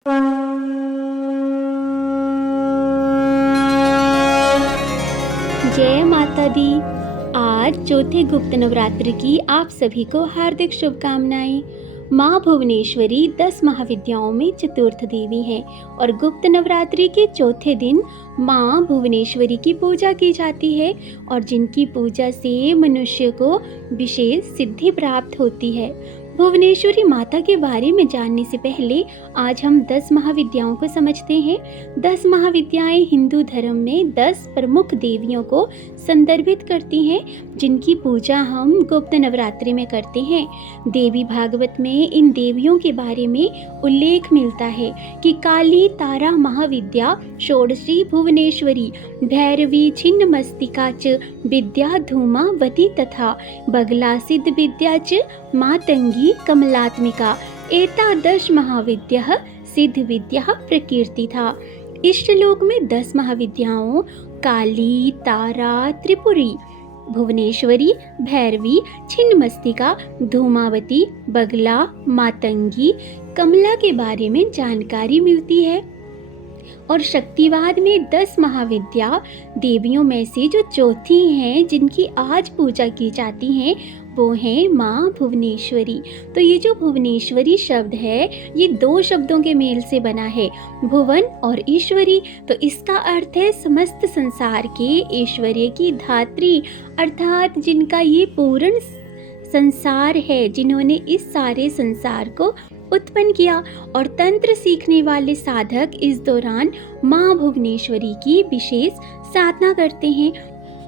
जय माता दी। आज चौथे गुप्त नवरात्र की आप सभी को हार्दिक शुभकामनाएं। माँ भुवनेश्वरी 10 महाविद्याओं में चतुर्थ देवी है और गुप्त नवरात्रि के चौथे दिन माँ भुवनेश्वरी की पूजा की जाती है और जिनकी पूजा से मनुष्य को विशेष सिद्धि प्राप्त होती है। भुवनेश्वरी माता के बारे में जानने से पहले आज हम 10 महाविद्याओं को समझते हैं। 10 महाविद्याएं हिंदू धर्म में 10 प्रमुख देवियों को संदर्भित करती हैं, जिनकी पूजा हम गुप्त नवरात्रि में करते हैं। देवी भागवत में इन देवियों के बारे में उल्लेख मिलता है कि काली तारा महाविद्या षोडशी भुवनेश्वरी भैरवी छिन्नमस्तिका च विद्या धूमावती तथा बगला सिद्ध विद्या च मातंगी कमलात्मिका एतादश महाविद्या सिद्ध विद्या प्रकीर्ति था। इस श्लोक में 10 महाविद्याओं काली, तारा, त्रिपुरी, भुवनेश्वरी, भैरवी, छिन्नमस्तिका, धूमावती, बगला, मातंगी, कमला के बारे में जानकारी मिलती है। और शक्तिवाद में 10 महाविद्या देवियों में से जो चौथी हैं, जिनकी आज पूजा की जाती हैं, वो है माँ भुवनेश्वरी। तो ये जो भुवनेश्वरी शब्द है, ये 2 शब्दों के मेल से बना है, भुवन और ईश्वरी। तो इसका अर्थ है समस्त संसार के ऐश्वर्य की धात्री, अर्थात जिनका ये पूर्ण संसार है, जिन्होंने इस सारे संसार को उत्पन्न किया। और तंत्र सीखने वाले साधक इस दौरान माँ भुवनेश्वरी की विशेष साधना करते हैं।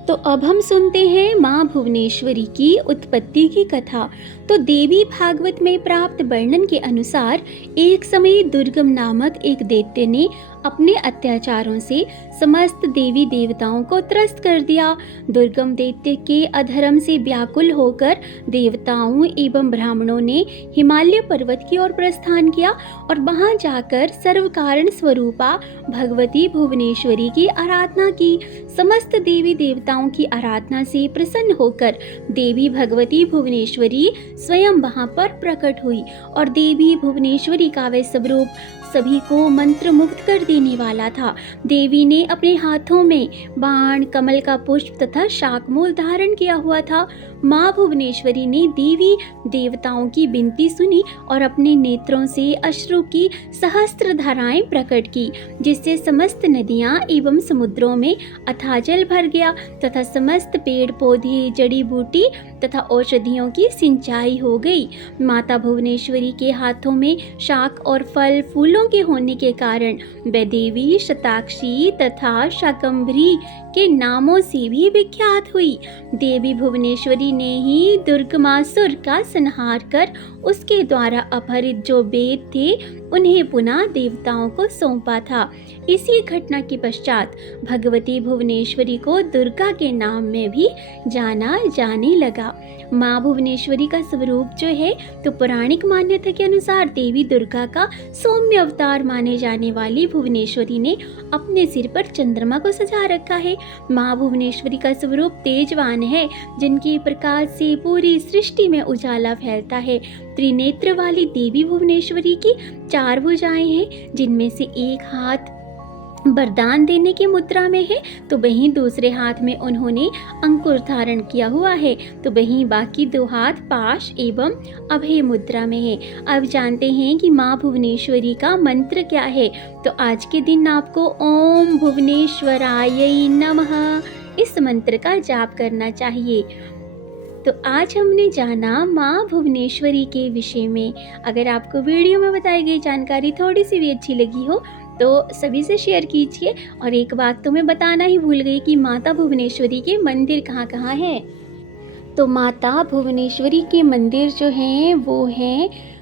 तो अब हम सुनते हैं माँ भुवनेश्वरी की उत्पत्ति की कथा। तो देवी भागवत में प्राप्त वर्णन के अनुसार एक समय दुर्गम नामक एक दैत्य ने अपने अत्याचारों से समस्त देवी देवताओं को त्रस्त कर दिया। दुर्गम दैत्य के अधर्म से व्याकुल होकर देवताओं एवं ब्राह्मणों ने हिमालय पर्वत की ओर प्रस्थान किया और वहां जाकर सर्व कारण स्वरूपा भगवती भुवनेश्वरी की आराधना की। समस्त देवी देवताओं की आराधना से प्रसन्न होकर देवी भगवती भुवनेश्वरी स्वयं वहां पर प्रकट हुई और देवी भुवनेश्वरी का वह स्वरूप सभी को मंत्र मुक्त कर देने वाला था। देवी ने अपने हाथों में बाण, कमल का पुष्प तथा शाकमूल धारण किया हुआ था। माँ भुवनेश्वरी ने देवी देवताओं की विनती सुनी और अपने नेत्रों से अश्रु की सहस्त्र धाराएं प्रकट की, जिससे समस्त नदियां एवं समुद्रों में अथाह जल भर गया तथा समस्त पेड़ पौधे, जड़ी बूटी तथा औषधियों की सिंचाई हो गई। माता भुवनेश्वरी के हाथों में शाक और फल फूलों के होने के कारण वह देवी शताक्षी तथा शाकंभरी के नामों से भी विख्यात हुई। देवी भुवनेश्वरी ने ही दुर्गमासुर का संहार कर उसके द्वारा अपहरित जो वेद थे उन्हें पुनः देवताओं को सौंपा था। इसी घटना के पश्चात भगवती भुवनेश्वरी को दुर्गा के नाम में भी जाना जाने लगा। माँ भुवनेश्वरी का स्वरूप जो है, तो पौराणिक मान्यता के अनुसार देवी दुर्गा का सौम्य अवतार माने जाने वाली भुवनेश्वरी ने अपने सिर पर चंद्रमा को सजा रखा है। माँ भुवनेश्वरी का स्वरूप तेजवान है, जिनके प्रकाश से पूरी सृष्टि में उजाला फैलता है। त्रिनेत्र वाली देवी भुवनेश्वरी की 4 भुजाएं हैं, जिनमें से एक हाथ वरदान देने की मुद्रा में है, तो वहीं दूसरे हाथ में उन्होंने अंकुर धारण किया हुआ है, तो वहीं बाकी 2 हाथ पाश एवं अभय मुद्रा में है। अब जानते हैं कि माँ भुवनेश्वरी का मंत्र क्या है। तो आज के दिन आपको ओम भुवनेश्वराय नमः इस मंत्र का जाप करना चाहिए। तो आज हमने जाना माँ भुवनेश्वरी के विषय में। अगर आपको वीडियो में बताई गई जानकारी थोड़ी सी भी अच्छी लगी हो तो सभी से शेयर कीजिए। और एक बात तो मैं बताना ही भूल गई कि माता भुवनेश्वरी के मंदिर कहाँ कहाँ हैं। तो माता भुवनेश्वरी के मंदिर जो हैं वो हैं,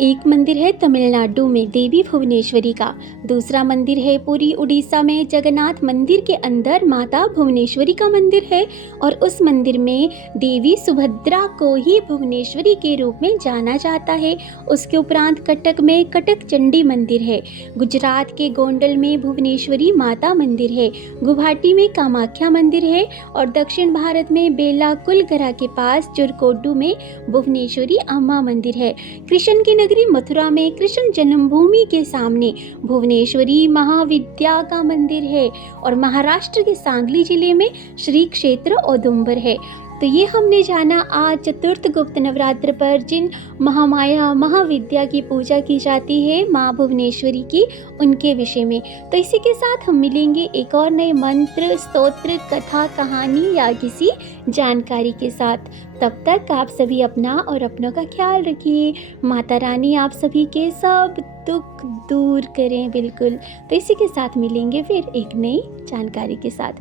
एक मंदिर है तमिलनाडु में देवी भुवनेश्वरी का, दूसरा मंदिर है पुरी उड़ीसा में जगन्नाथ मंदिर के अंदर माता भुवनेश्वरी का मंदिर है, और उस मंदिर में देवी सुभद्रा को ही भुवनेश्वरी के रूप में जाना जाता है। उसके उपरांत कटक में कटक चंडी मंदिर है, गुजरात के गोंडल में भुवनेश्वरी माता मंदिर है, गुवाहाटी में कामाख्या मंदिर है, और दक्षिण भारत में बेला कुलगरा के पास जुरकोडू में भुवनेश्वरी अम्मा मंदिर है। कृष्ण की नगरी मथुरा में कृष्ण जन्मभूमि के सामने भुवनेश्वरी महाविद्या का मंदिर है और महाराष्ट्र के सांगली जिले में श्री क्षेत्र औदुंबर है। तो ये हमने जाना आज चतुर्थ गुप्त नवरात्र पर जिन महामाया महाविद्या की पूजा की जाती है माँ भुवनेश्वरी की, उनके विषय में। तो इसी के साथ हम मिलेंगे एक और नए मंत्र, स्तोत्र, कथा, कहानी या किसी जानकारी के साथ। तब तक आप सभी अपना और अपनों का ख्याल रखिए। माता रानी आप सभी के सब दुख दूर करें बिल्कुल। तो इसी के साथ मिलेंगे फिर एक नई जानकारी के साथ।